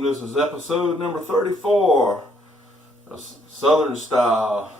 This is episode number 34, Southern Style.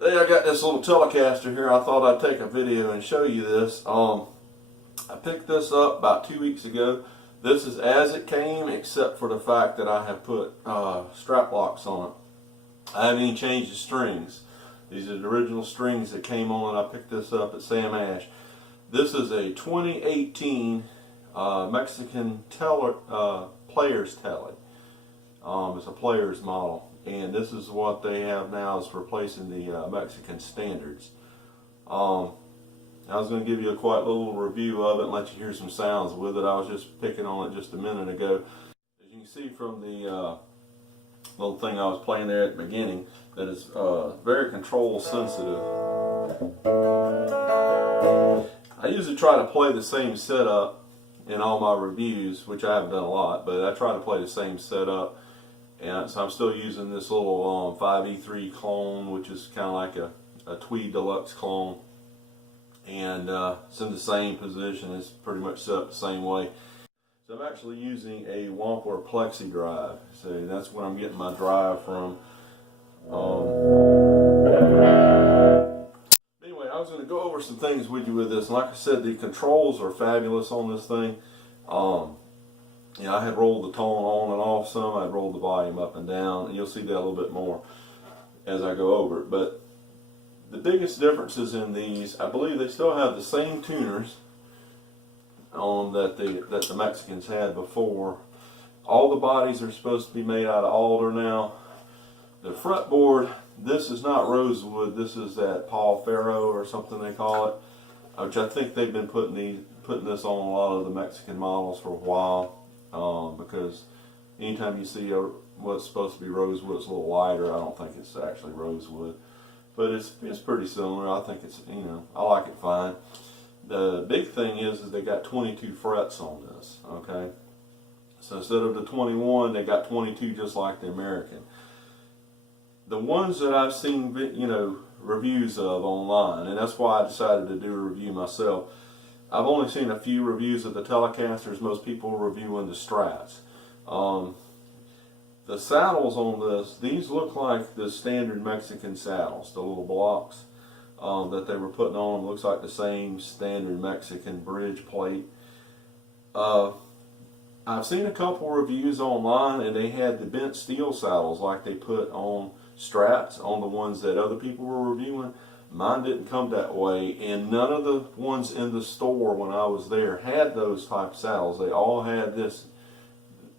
Today I got this little Telecaster here. I thought I'd take a video and show you this. I picked this up about 2 weeks ago. This is as it came, except for the fact that I have put strap locks on it. I haven't even changed the strings. These are the original strings that came on, and I picked this up at Sam Ash. This is a 2018 Mexican Players Tele. It's a Players model, and this is what they have now, is replacing the Mexican Standards. I was going to give you a quite little review of it and let you hear some sounds with it. I was just picking on it just a minute ago. As you can see from the little thing I was playing there at the beginning, that is very control sensitive. I usually try to play the same setup in all my reviews, which I haven't done a lot, but I try to play the same setup. And so I'm still using this little 5E3 clone, which is kind of like a Tweed Deluxe clone. And it's in the same position. It's pretty much set up the same way. So I'm actually using a Wampler Plexi drive. So that's where I'm getting my drive from. Anyway, I was going to go over some things with you with this. And like I said, the controls are fabulous on this thing. You know, I had rolled the tone on and off some. I had rolled the volume up and down. And you'll see that a little bit more as I go over it. But the biggest differences in these, I believe they still have the same tuners that the Mexicans had before. All the bodies are supposed to be made out of alder now. The fretboard, this is not rosewood. This is that Paul Ferro or something they call it, which I think they've been putting this on a lot of the Mexican models for a while, because anytime you see what's supposed to be rosewood, it's a little lighter. I don't think it's actually rosewood. But it's pretty similar. I think it's, you know, I like it fine. The big thing is they got 22 frets on this, okay? So instead of the 21, they got 22 just like the American. The ones that I've seen, reviews of online, and that's why I decided to do a review myself. I've only seen a few reviews of the Telecasters. Most people are reviewing the Strats. The saddles on these look like the standard Mexican saddles, the little blocks that they were putting on. Looks like the same standard Mexican bridge plate. I've seen a couple reviews online, and they had the bent steel saddles like they put on Strats, on the ones that other people were reviewing. Mine didn't come that way, and none of the ones in the store when I was there had those type of saddles. They all had these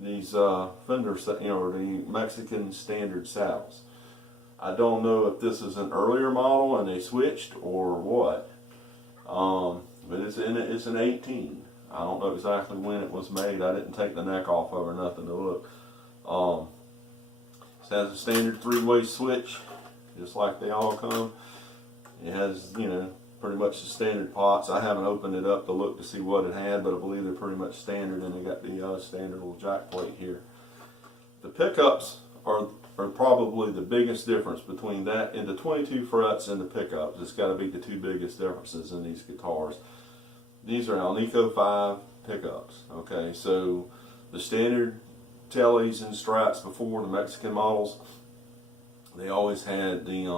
Fender, the Mexican standard saddles. I don't know if this is an earlier model and they switched or what, but it's an 18. I don't know exactly when it was made. I didn't take the neck off of or nothing to look. It has a standard 3-way switch, just like they all come. It has, pretty much the standard pots. I haven't opened it up to look to see what it had, but I believe they're pretty much standard, and they got the standard little jack plate here. The pickups are probably the biggest difference between that and the 22 frets and the pickups. It's got to be the two biggest differences in these guitars. These are Alnico 5 pickups. Okay, so the standard Teles and Strats before, the Mexican models, they always had the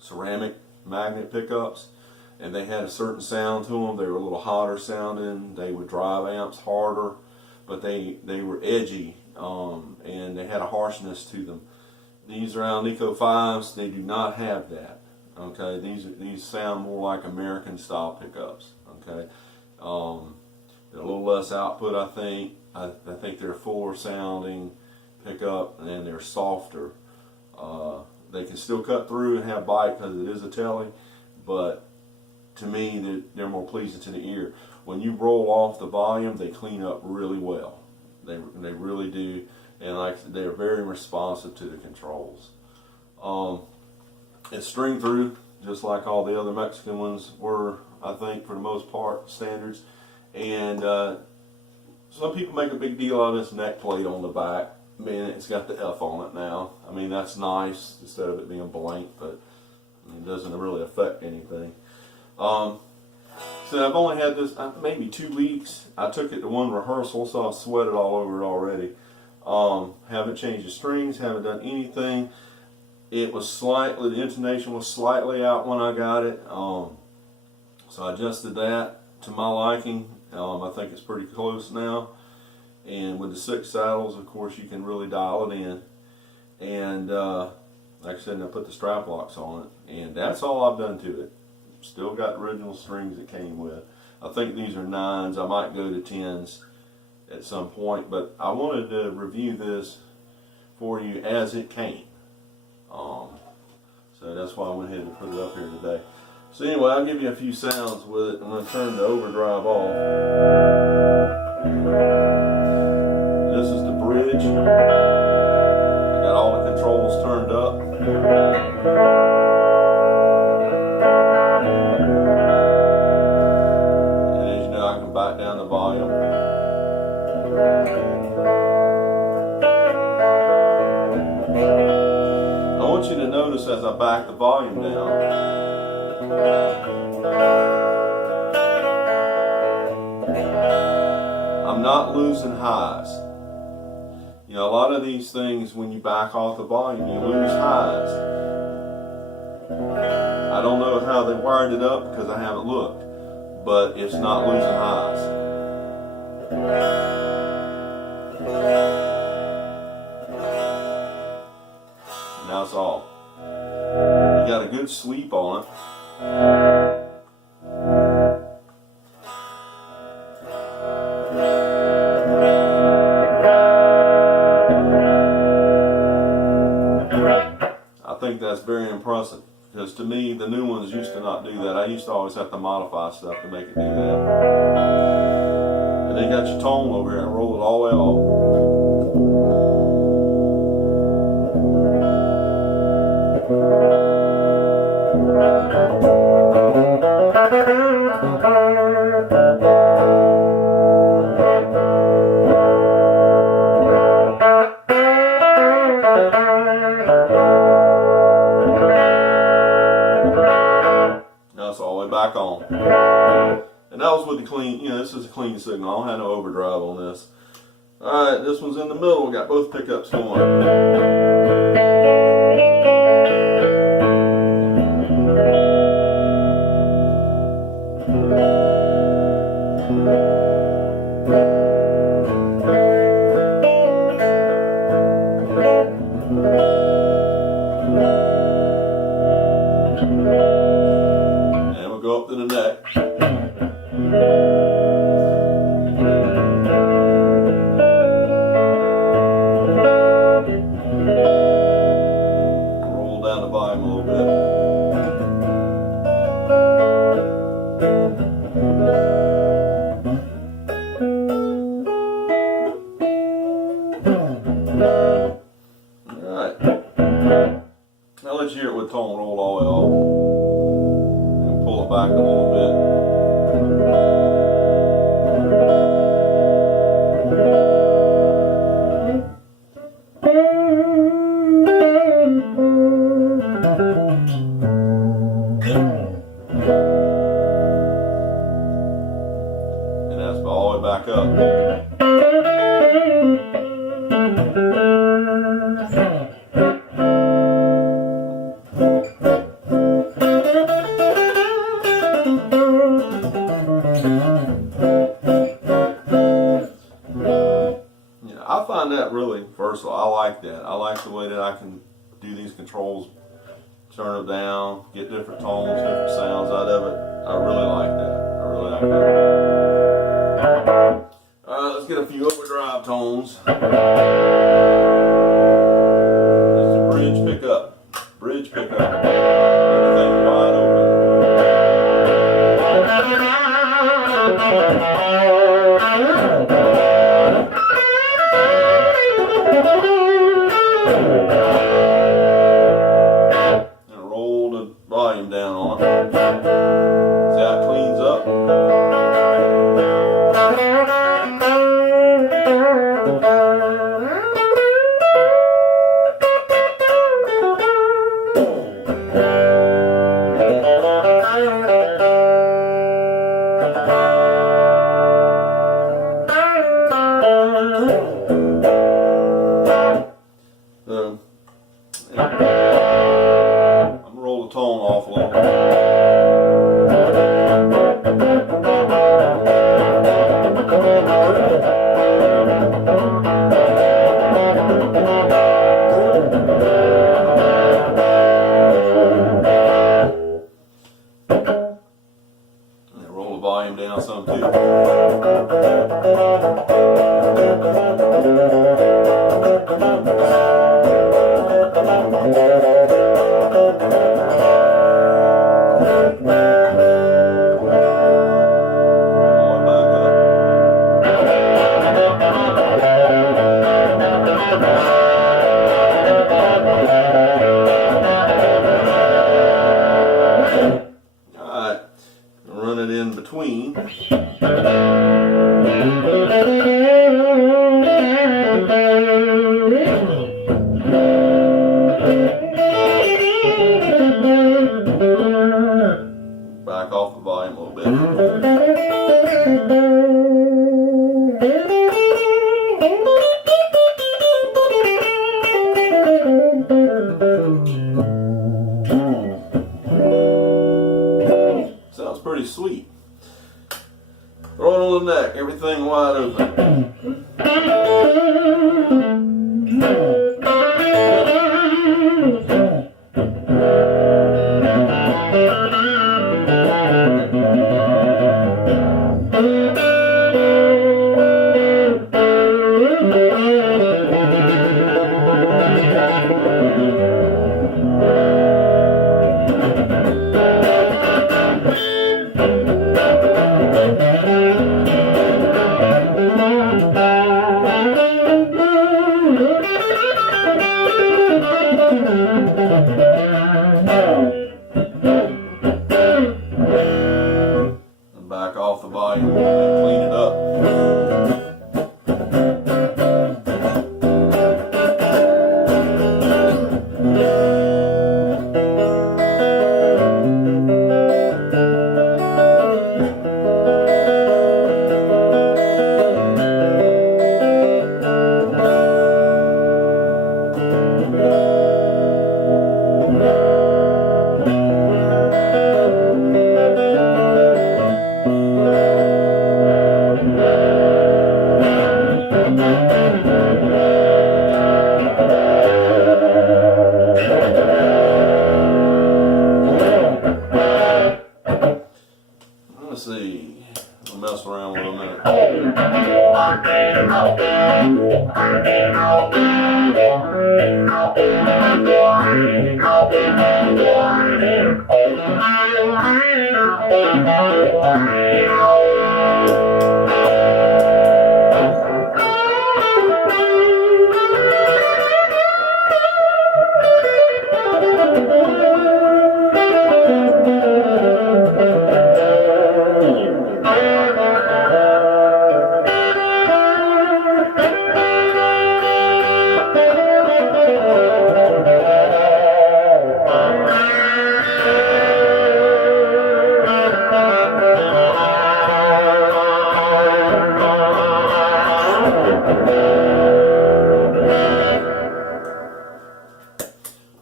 ceramic magnet pickups, and they had a certain sound to them. They were a little hotter sounding. They would drive amps harder, but they were edgy, and they had a harshness to them. These are Alnico 5s. They do not have that. Okay, these sound more like American style pickups. Okay, they're a little less output, I think. I think they're fuller sounding pickup, and they're softer. They can still cut through and have bite because it is a Tele, but to me they're more pleasing to the ear. When you roll off the volume, they clean up really well. They really do, and they're very responsive to the controls. It's string through, just like all the other Mexican ones were, I think, for the most part, standards. And some people make a big deal out of this neck plate on the back. Man, it's got the F on it now. I mean, that's nice instead of it being blank, but it doesn't really affect anything. So I've only had this maybe 2 weeks. I took it to one rehearsal, so I've sweated all over it already. Haven't changed the strings, haven't done anything. It was slightly, the intonation was slightly out when I got it. So I adjusted that to my liking. I think it's pretty close now. And with the 6 saddles, of course, you can really dial it in. And like I said, I put the strap locks on it. And that's all I've done to it. Still got original strings it came with. I think these are 9s. I might go to 10s at some point. But I wanted to review this for you as it came. So that's why I went ahead and put it up here today. So anyway, I'll give you a few sounds with it. I'm going to turn the overdrive off. This is the bridge. I got all the controls turned up. And as you know, I can back down the volume. I want you to notice as I back the volume down, I'm not losing highs. A lot of these things, when you back off the volume, you lose highs. I don't know how they wired it up because I haven't looked, but it's not losing highs. And that's all. You got a good sweep on it. I think that's very impressive, because to me the new ones used to not do that. I used to always have to modify stuff to make it do that. And then you got your tone over here and roll it all the way off. back on. And that was with the clean, you know, this is a clean signal. I don't have no overdrive on this. Alright, this one's in the middle. We got both pickups going. And we'll go up to the neck. Roll down the volume a little bit. Alright. Now let's hear it with tone rolled all the way off. And pull it back a little bit. And that's all the way back up. I find that really versatile. I like that. I like the way that I can do these controls, turn them down, get different tones, different sounds out of it. I really like that. I really like that. Alright, let's get a few overdrive tones. This is a bridge pickup. Bridge pickup. Everything wide open. Volume down on it. See how it cleans up? Roll the tone off a little bit. And roll the volume down some too. Alright, run it in between. Back off the volume a little bit. Sounds pretty sweet. Throw it on the neck, everything wide open. let's see. I'll mess around with a minute.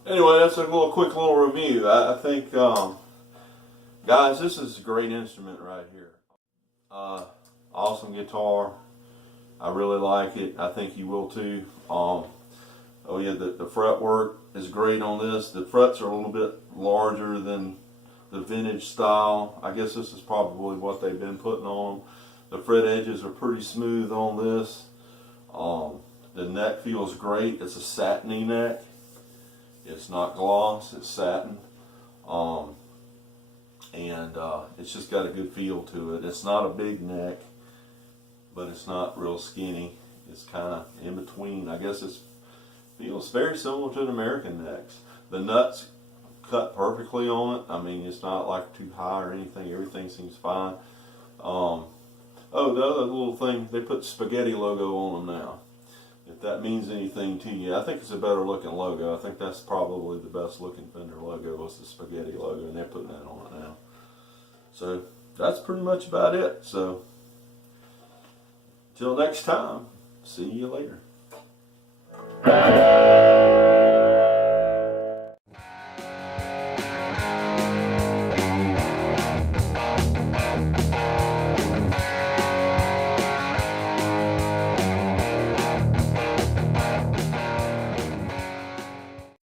Anyway, that's a quick little review. I think, guys, this is a great instrument right here. Awesome guitar. I really like it. I think you will too. Oh yeah, the fretwork is great on this. The frets are a little bit larger than the vintage style. I guess this is probably what they've been putting on them. The fret edges are pretty smooth on this. The neck feels great. It's a satiny neck. It's not gloss, it's satin. It's just got a good feel to it. It's not a big neck, but it's not real skinny. It's kind of in between. I guess it feels very similar to the American necks. The nuts cut perfectly on it. I mean, it's not like too high or anything. Everything seems fine. Oh, the other little thing, they put spaghetti logo on them now. If that means anything to you, I think it's a better looking logo. I think that's probably the best looking Fender logo was the spaghetti logo, and they're putting that on it now. So that's pretty much about it. So till next time, see you later.